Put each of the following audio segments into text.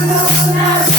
know, not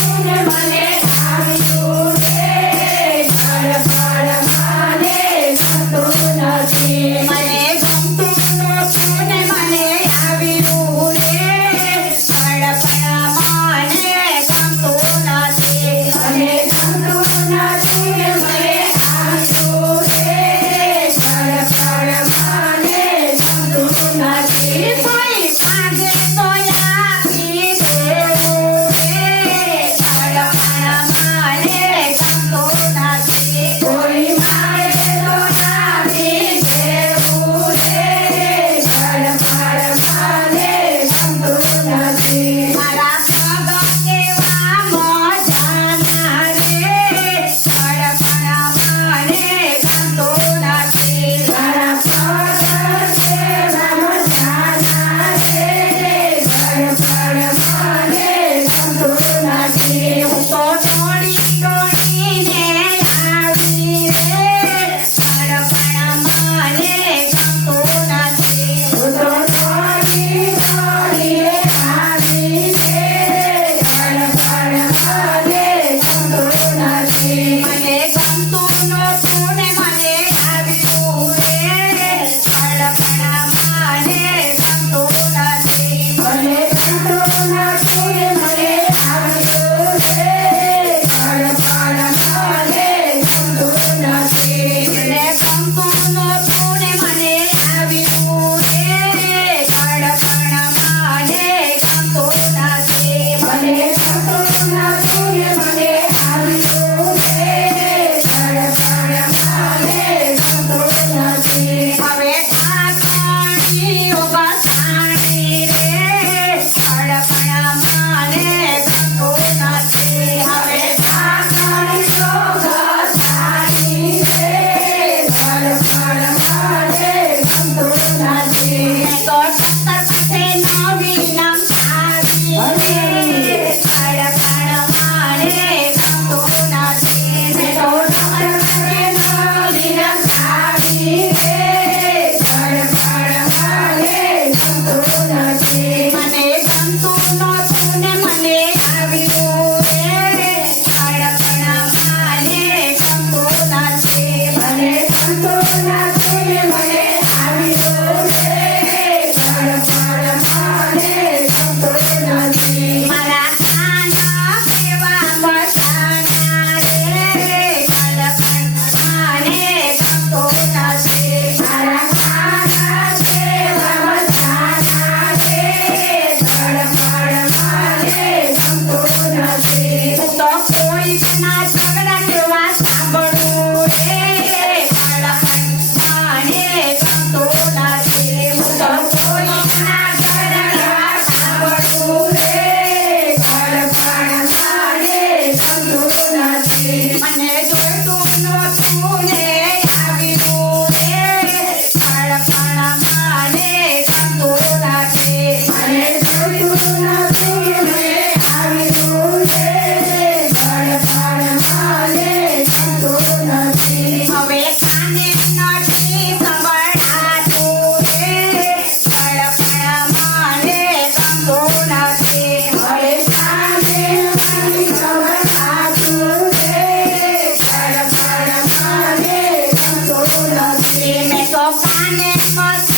Hey. મેં તો કાને નથી